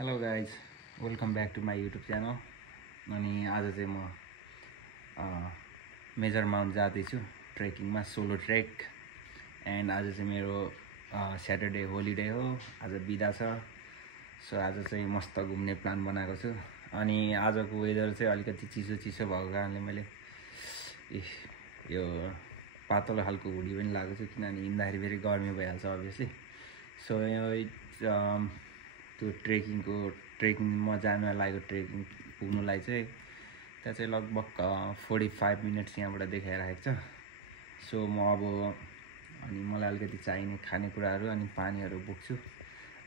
Hello guys, welcome back to my YouTube channel. अनि आज चाहिँ म मेजर माउन्ट जाँदैछु ट्रेकिङमा, सोलो ट्रेक। एन्ड आज चाहिँ मेरो स्याटरडे होलिडे हो, आज बिदा छ। सो आज चाहिँ मस्त घुम्ने प्लान बनाएको छु। अनि आजको वेदर चाहिँ अलिकति चिसो चिसो भएको कारणले मैले यो पातलो खालको हुडी पनि लगाएको छु, किनभने हिँड्दाखेरि फेरि गर्मी भइहाल्छ अभियसली। सो त्यो ट्रेकिङमा जान लागेको ट्रेकिङ पुग्नुलाई चाहिँ त्यहाँ चाहिँ लगभग 45 मिनट्स यहाँबाट देखाइरहेको छ। सो म अब अनि मलाई अलिकति चाहिने खानेकुराहरू अनि पानीहरू बोक्छु।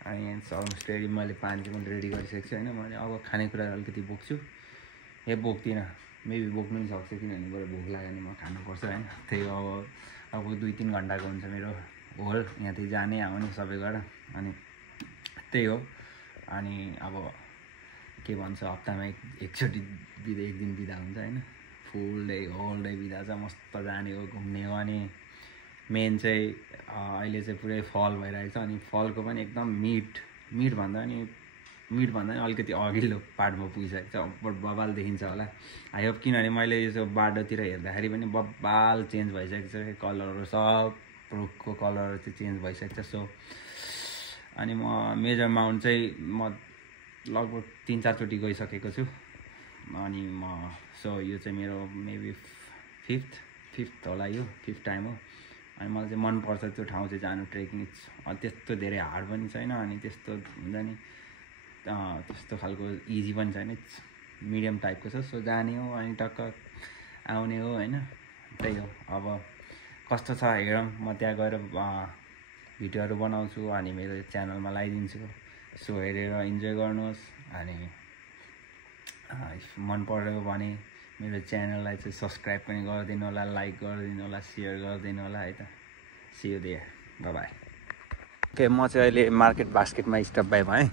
अनि अलमोस्ट मैले पानी चाहिँ मैले रेडी गरिसकेको छु होइन। मैले अब खानेकुराहरू अलिकति बोक्छु, यो बोक्दिनँ, मेबी बोक्नु पनि सक्छु, किनभने बरु भोक लाग्यो भने म खानुपर्छ होइन। त्यही अब 2-3 घन्टाको हुन्छ मेरो होल, यहाँदेखि जाने आउने सबै गरेर। अनि त्यही हो। अनि अब के भन्छ, हप्तामा एकचोटि बिदा, एक दिन बिदा हुन्छ होइन। फुल डे होल डे बिदा छ, मस्त जाने हो, घुम्ने हो। अनि मेन चाहिँ अहिले चाहिँ पुरै फल भइरहेको छ। अनि फलको पनि एकदम मिड भन्दा नि अलिकति अघिल्लो पार्टमा पुगिसकेको छ। बबाल देखिन्छ होला आई होप, किनभने मैले यो बाटोतिर हेर्दाखेरि पनि बबाल चेन्ज भइसकेको छ, कलरहरू सब रुखको कलरहरू चाहिँ चेन्ज भइसकेको छ। सो अनि म मेजर माउन्ट चाहिँ म लगभग 3-4 चोटि गइसकेको छु। अनि सो यो चाहिँ मेरो मेबी फिफ्थ होला, यो 5th टाइम हो। अनि मलाई चाहिँ मनपर्छ त्यो ठाउँ चाहिँ जानु, ट्रेकिङ। त्यस्तो धेरै हार्ड पनि छैन अनि त्यस्तो हुन्छ नि त्यस्तो खालको इजी पनि छैन, मिडियम टाइपको छ। सो जाने हो अनि टक्क आउने हो होइन। त्यही हो। अब कस्तो छ हेरौँ, म त्यहाँ गएर भिडियोहरू बनाउँछु अनि मेरो च्यानलमा लगाइदिन्छु। सो हेरेर इन्जोय गर्नुहोस्। अनि मन पऱ्यो भने मेरो च्यानललाई चाहिँ सब्सक्राइब पनि गरिदिनु होला, लाइक गरिदिनु होला, सेयर गरिदिनु होला है त। See you there, bye bye. Okay, म चाहिँ अहिले मार्केट बास्केटमा स्टप बाई भएँ,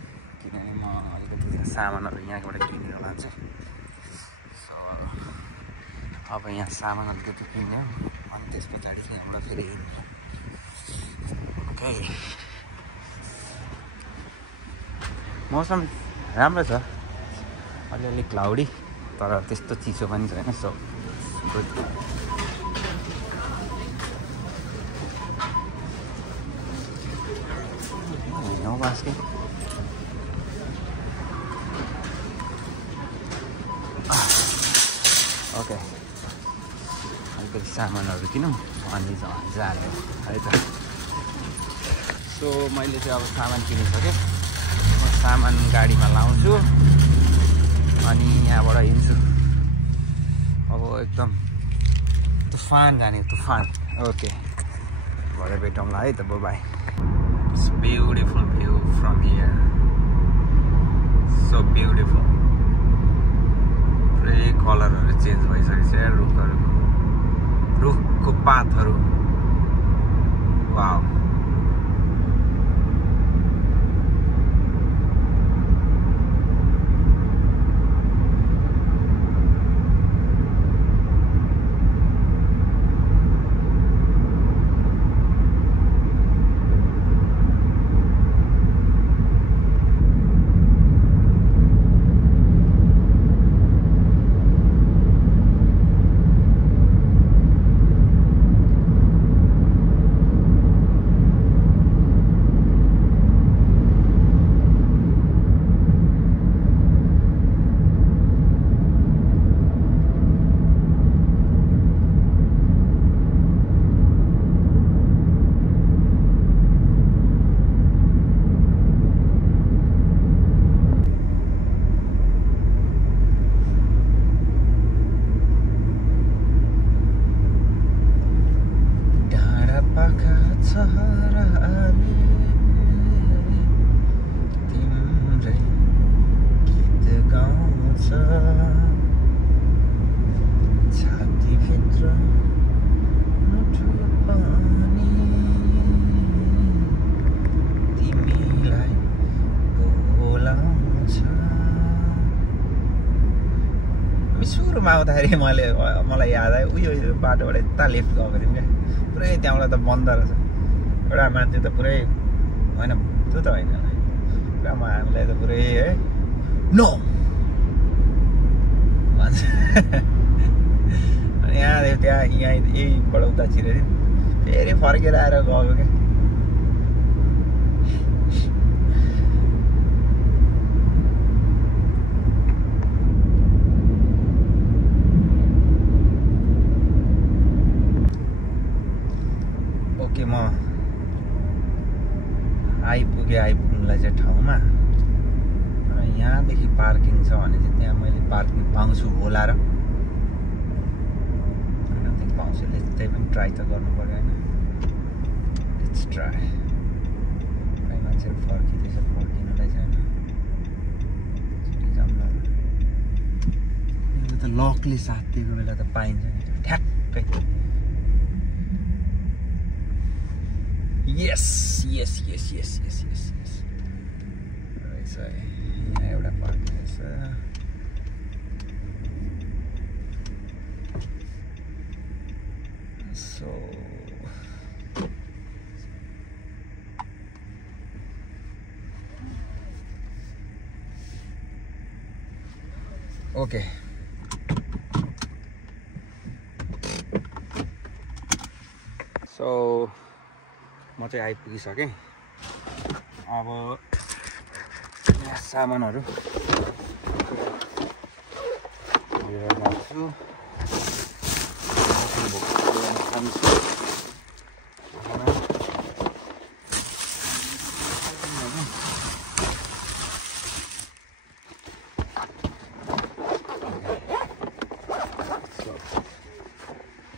किनभने म अलिकति सामानहरू यहाँबाट किनेर लान्छु। सो अब यहाँ सामान अलिकति किन्यो अनि त्यस पछाडि चाहिँ यहाँबाट फेरि हिँड्ने। ओके, मौसम राम्रो छ, अलिअलि क्लाउडी, तर त्यस्तो चिसो पनि छैन। So good. No basket. Okay, अलिकति सामानहरू किनौँ अनि जाने है त। सो मैले चाहिँ अब सामान किनिसकेँ, म सामान गाडीमा लाउँछु अनि यहाँबाट हिँड्छु। अब एकदम तुफान जाने, तुफान। ओके, भरे भेटौँला है त, bye. It's beautiful view from here, so beautiful. पुरै कलरहरू चेन्ज भइसकेको छ यार रुखको पातहरू। वाउ। सुरुमा आउँदाखेरि मलाई याद आयो, उयो बाटोबाट यता लेफ्ट गएको थियौँ क्या, पुरै त्यहाँबाट त बन्द रहेछ। एउटा मान्छे त पुरै होइन, त्यो त होइन, आमा हामीलाई त पुरै है नो भन्छ अनि यहाँ त्यहाँ यहीँबाट उता छिरेर फेरि फर्केर आएर गएको क्या ओके म आइपुग्नुलाई चाहिँ ठाउँमा र यहाँदेखि पार्किङ छ भने चाहिँ त्यहाँ मैले पार्किङ पाउँछु होला र पाउँछु त्यही पनि ट्राई त गर्नु पर्यो होइन लेट्स ट्राई कहीँ मान्छेहरू फर्किँदैछ फर्किनुलाई चाहिँ होइन यो त लकले साथ दिएको बेला त पाइन्छ नि ठ्याक्कै यस यस यस यस यस यस यस रहेछ यहाँ एउटा पार्किङ रहेछ सो ओके सो म चाहिँ आइपुगिसकेँ अब यहाँ सामानहरू लिएर जान्छु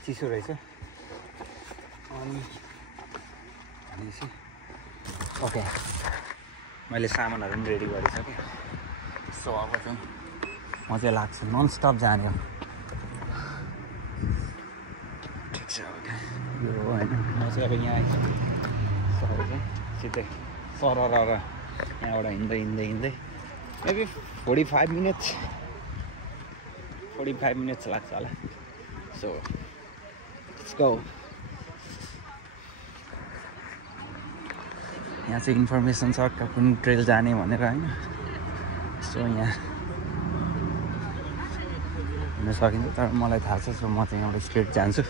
चिसो रहेछ अनि ओके मैले सामानहरू पनि रेडी गरिसकेँ सो अब चाहिँ म चाहिँ लाग्छु नन स्टप जाने हो ठिक छ ओके यो होइन म चाहिँ अब यहाँ आइसकेँ सो चाहिँ सिधै सरर यहाँबाट हिँड्दै मेबी 45 मिनट्स लाग्छ होला सो लेट्स गो यहाँ चाहिँ इन्फर्मेसन छ कुन ट्रेल जाने भनेर होइन सो यहाँ हुन सकिन्छ तर मलाई थाहा छ सो म चाहिँ यहाँबाट स्ट्रेट जान्छु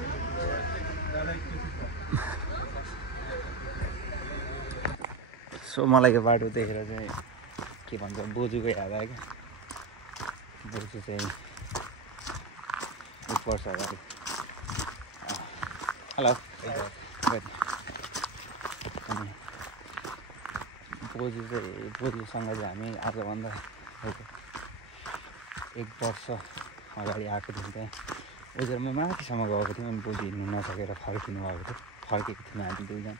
सो मलाई यो बाटो देखेर चाहिँ के भन्छ बोजूको याद आयो क्या बोजू चाहिँ 1 वर्ष अगाडि हेलो अनि बोजूसँग चाहिँ हामी आजभन्दा 1 वर्ष अगाडि आएको थियौँ त्यहाँ ओजरमा माथिसम्म गएको थियौँ अनि बोजू हिँड्नु नसकेर फर्केको थियौँ हामी दुईजना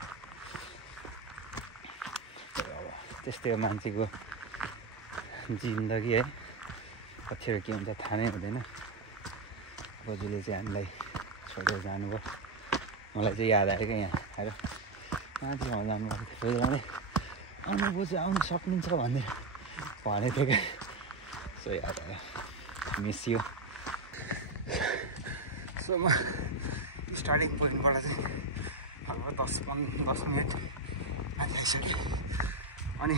अब त्यस्तै हो मान्छेको जिन्दगी है पछिबाट के हुन्छ थाहा नै हुँदैन बोजूले चाहिँ हामीलाई छोडेर जानुभयो मलाई चाहिँ याद आयो क्या यहाँ आएर माथिसम्म जानुभएको थियो बोजूलाई आउनु बोजू आउनु सक्नुहुन्छ भन्ने भनेको थियो क्या सो याद आयो मिस यु सो म स्टार्टिङ पोइन्टबाट चाहिँ लगभग 10 मिनट माथि आइसकेँ अनि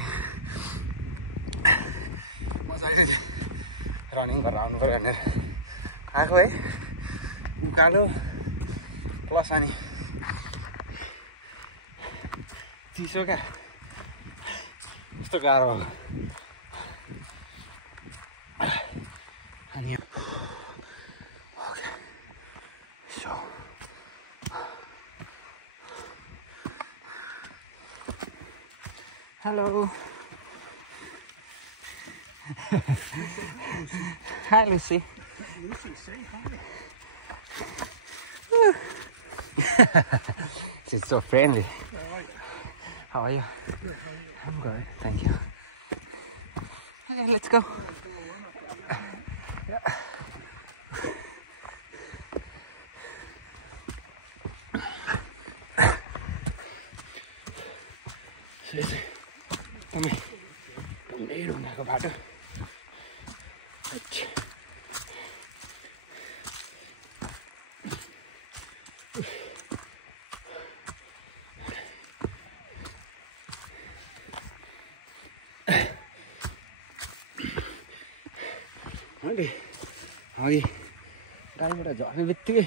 म चाहिँ रनिङ गरेर आउनु पऱ्यो भनेर आएको है उकालो प्लस अनि चिसो क्या यस्तो गाह्रो अनि okay so hello Hi, Lucy. Lucy, say hi. She's so friendly. All right. How are you? Good, how are you? I'm good, thank you. Okay, let's go. Yeah. So it's come here on the bato. अहिले अघि गाडीबाट झर्ने बित्तिकै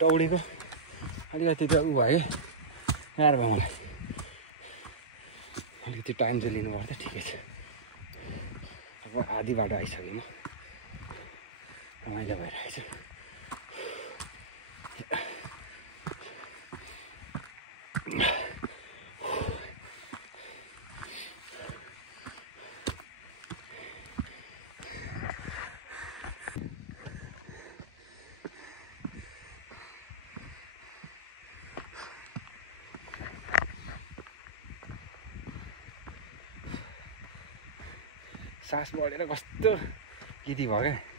दौडेको अलिकति त उ भयो गाह्रो भयो मलाई अलिकति टाइम चाहिँ लिनु पर्छ ठिकै छ अब आधी बाटो आइसकेँ म रमाइलो भइरहेको छ सास बढेर कस्तो गीती भयो क्या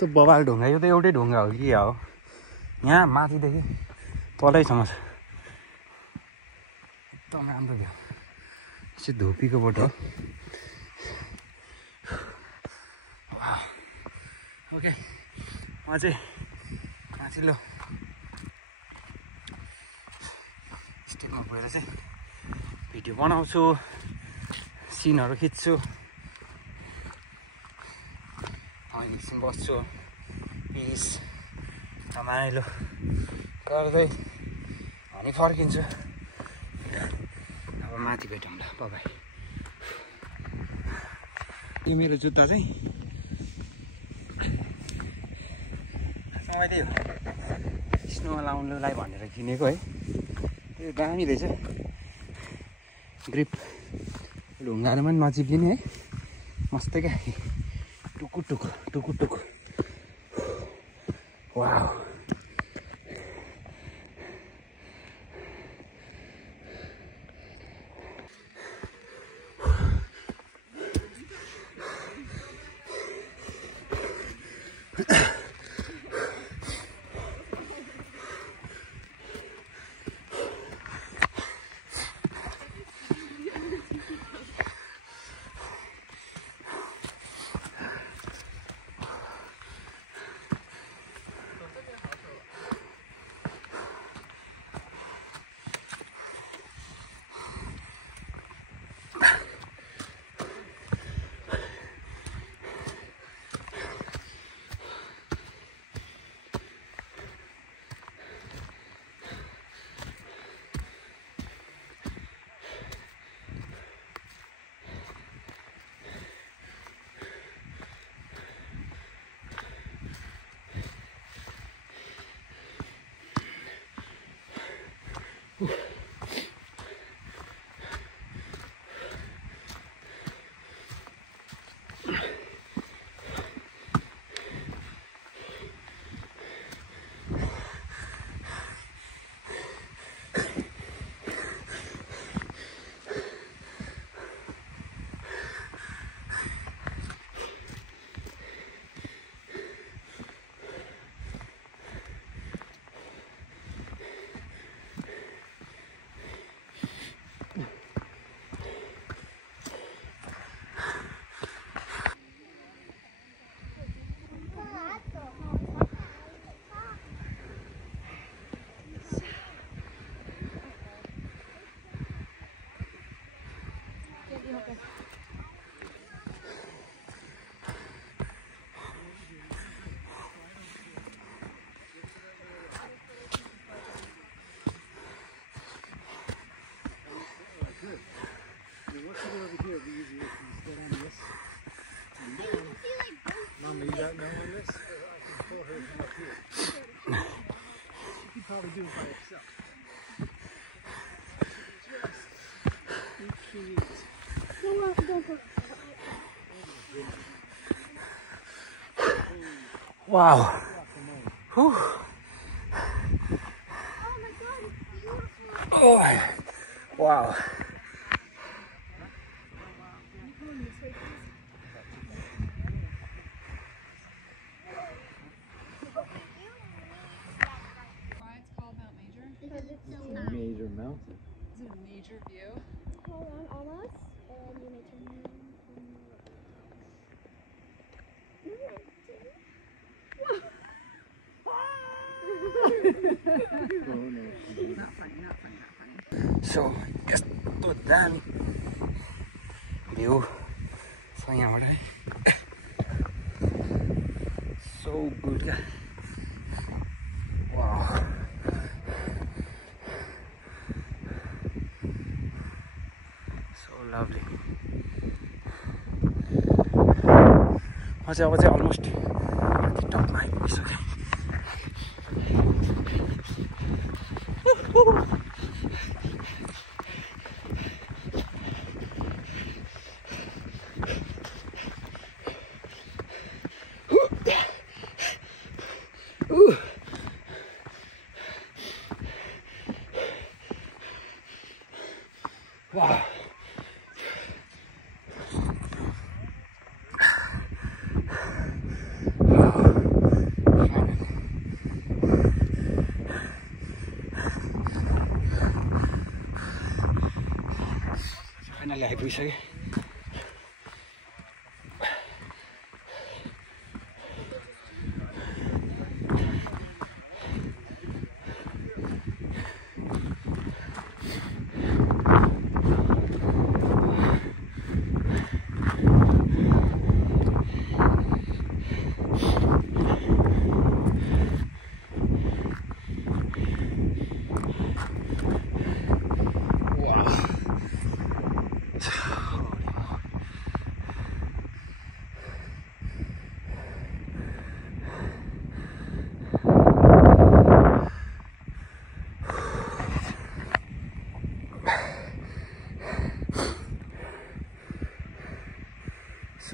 यस्तो बबाल ढुङ्गा यो त एउटै ढुङ्गा हो कि हो यहाँ माथिदेखि तलैसम्म छ एकदम राम्रो भयो यसो धोपीको बोट हो ओके म चाहिँ माथिल्लो स्टेपमा गएर चाहिँ भिडियो बनाउँछु सिनहरू खिच्छु एकछिन बस्छु पिस रमाइलो गर्दै अनि फर्किन्छु अब माथि भेटौँला बाई यो मेरो जुत्ता चाहिँ मैले स्नोमा लाउनुलाई भनेर किनेको है यो दामी रहेछ ग्रिप ढुङ्गाहरू पनि नचिप्लिने है मस्तै क्या टुकु टुकु टुकु टुकु wow Mom, you got no on this? I can pull her from up here. She can probably do it by herself. Just if she needs. Wow. Whew. Oh, wow. Major mountain. Is it a major view? Hold on, almost. And you may turn around. So यस्तो दामी view छ यहाँबाट है so good क्या wow so lovely म चाहिँ अब चाहिँ अलमोस्ट माथि टपमा आइपुगिसकेँ Wow. Finally आइपुगिसकेँ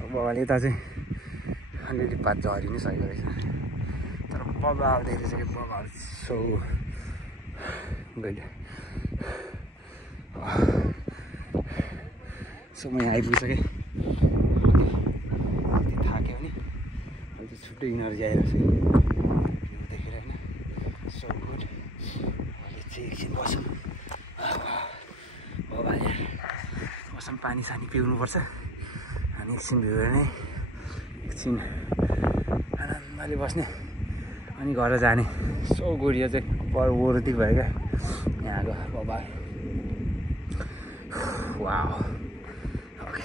बाबाले यता चाहिँ अलिअलि पात झरी नै सकेको रहेछ तर बबाल देखेको छ कि बबाल सो गुड सो म यहाँ आइपुगिसकेँ थाक्यो भने अहिले चाहिँ छुट्टै इनर्जी आइरहेको छ भ्यू देखेर होइन सो गुड अहिले चाहिँ एकछिन बसौँ बाबाले बसौँ पानी सानी पिउनुपर्छ अनि एकछिन भ्यू हेर्ने एकछिन आनन्दले बस्ने अनि घर जाने सो गुड यो चाहिँ वर्दी भयो क्या यहाँको बाबा वाउ ओके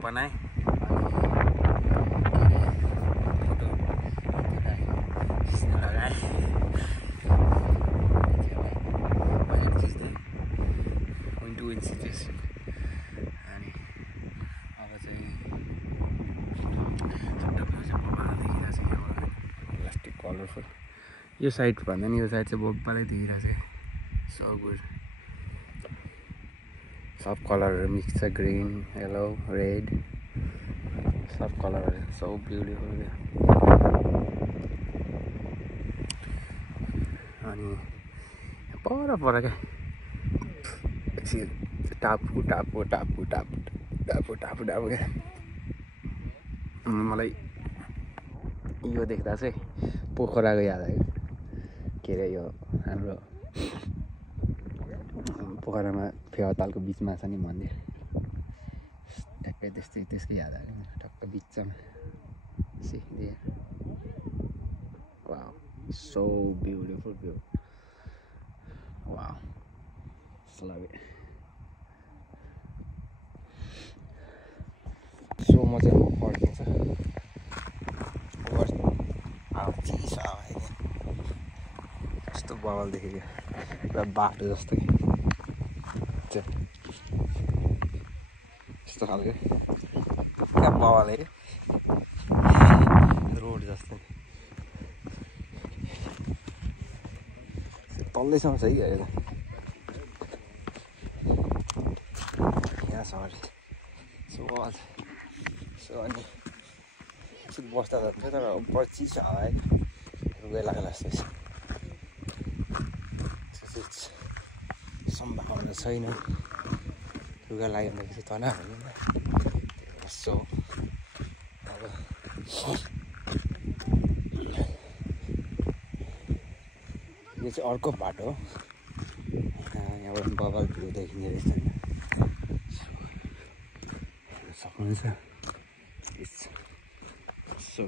बनाएँ लगाएँ विन्डो विन्ड सिचुएसन अनि अब चाहिँ प्लास्टिक कलरफुल यो साइड भन्दा नि यो साइड चाहिँ बब्बालै देखिरहेको छ सो गुड सब कलरहरू मिक्स छ ग्रीन येलो रेड सब कलरहरू सो ब्युटिफुल अनि पर क्या एकछिन टापु टापु टापु टापु टापु टापु टापु क्या मलाई यो देख्दा चाहिँ पोखराको याद आयो के अरे यो हाम्रो पोखरामा फेवातालको बिचमा छ नि मन्दिर ट्याक्कै त्यसकै याद आयो टक्क बिचमा see there wow so beautiful view wow love it so म चाहिँ फर्किन्छ चिसो आयो कस्तो बवाल देखेको पुरा बाटो जस्तो कि यस्तो खालको क्या बवाल है रोड जस्तो तल्लैसम्म छ कि Yeah, sorry. So what? So अनि एकछिन बस्दा त थियो तर पछि चिसो हावा है रुगाइ लागेको जस्तो छ सम्भावना छैन रुगा लाग्यो भने चाहिँ तनाव हुँदैन सो अब यो चाहिँ अर्को बाटो हो यहाँबाट बबाल भ्यू देखिने रहेछ सक्नुहुन्छ इट्स सो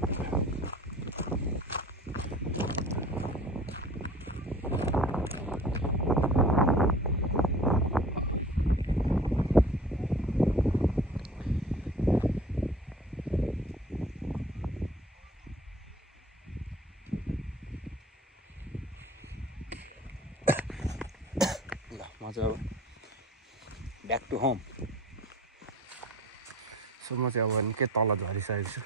म चाहिँ अब ब्याक टु होम सो म चाहिँ अब निकै तल झरिसकेको छु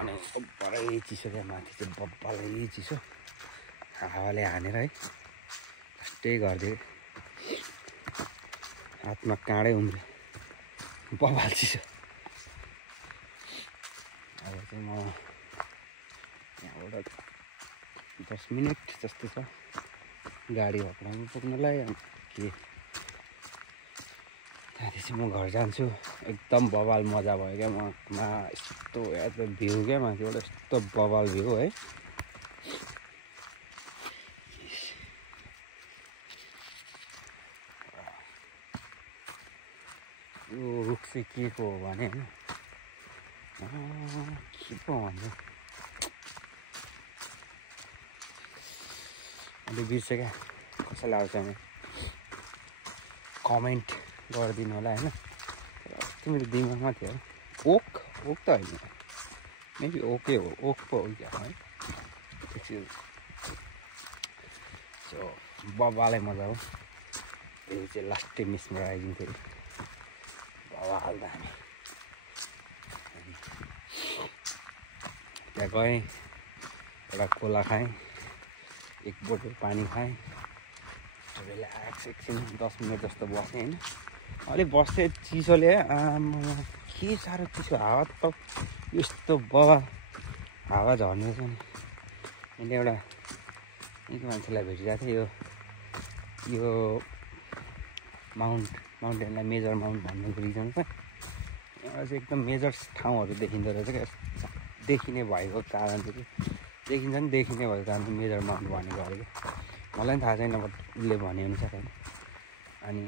अनि बरै चिसो क्या माथि चाहिँ बब्बालै चिसो हावाले हानेर है त्यही गरिदियो हातमा काँडै उम्रे बब्बाल चिसो अब चाहिँ म यहाँबाट 10 मिनट जस्तो छ गाडी हप्रामा पुग्नलाई अनि के त्यहाँदेखि म घर जान्छु एकदम बवाल मजा भयो क्या मा यस्तो भ्यू क्या माथिबाट यस्तो बवाल भ्यू है यो रुख चाहिँ के को हो भने होइन के पो भन्छ अहिले बिर्सेँ क्या कसैलाई आउँछ भने कमेन्ट गरिदिनु होला होइन अस्ति मेरो दिमागमा थियो ओक त होइन मेबी ओके हो ओक पो हो क्या है सो बबालै मजा हो यो चाहिँ लास्टै मिसमराइजिङ फेरि बबाल दामी त्यहाँ गएँ एउटा कोला खाएँ एक बोतल पानी खाएँ रिल्याक्स एकछिन 10 मिनट जस्तो बसेँ होइन अलिक बस्थेँ चिसोले आमा के साह्रो चिसो हावा त यस्तो बवाल हावा झर्ने छ नि मैले एउटा एक मान्छेलाई भेटिरहेको थिएँ यो माउन्टेनलाई मेजर माउन्ट भन्नुको रिजन चाहिँ एउटा चाहिँ एकदम मेजर ठाउँहरू देखिँदो रहेछ क्या देखिने भएको कारण चाहिँ देखिन्छ नि देखिने भएको कारण मेजर माउन्ट भनेको अरे क्या मलाई पनि थाहा छैन बट उसले भनेअनुसार होइन अनि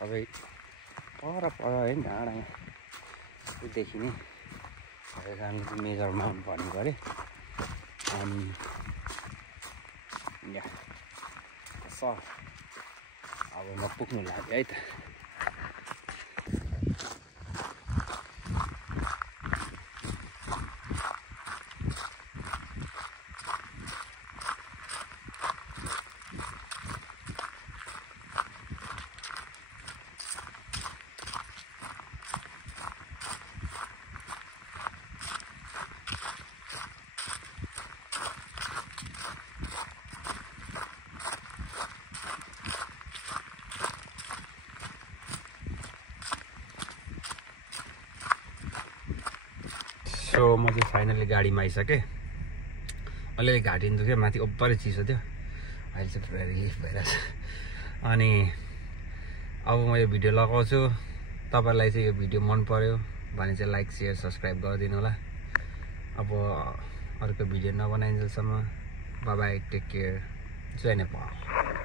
सबै पर है डाँडामा देखिने भएको कारणले चाहिँ मेजर माउन्ट भनेको अरे अनि यहाँ अब म पुग्नु लाग्यो है त सो म चाहिँ फाइनली गाडीमा आइसकेँ अलिअलि घाँटी दुख्यो माथि ओभरै चिसो थियो अहिले चाहिँ पुरा रिलिफ भइरहेछ अनि अब म यो भिडियो लगाउँछु तपाईँलाई चाहिँ यो भिडियो मन पर्यो भने चाहिँ लाइक सेयर सब्सक्राइब गरिदिनु होला अब अर्को भिडियो नबनाइन्जेलसम्म बाई बाई टेक केयर जय नेपाल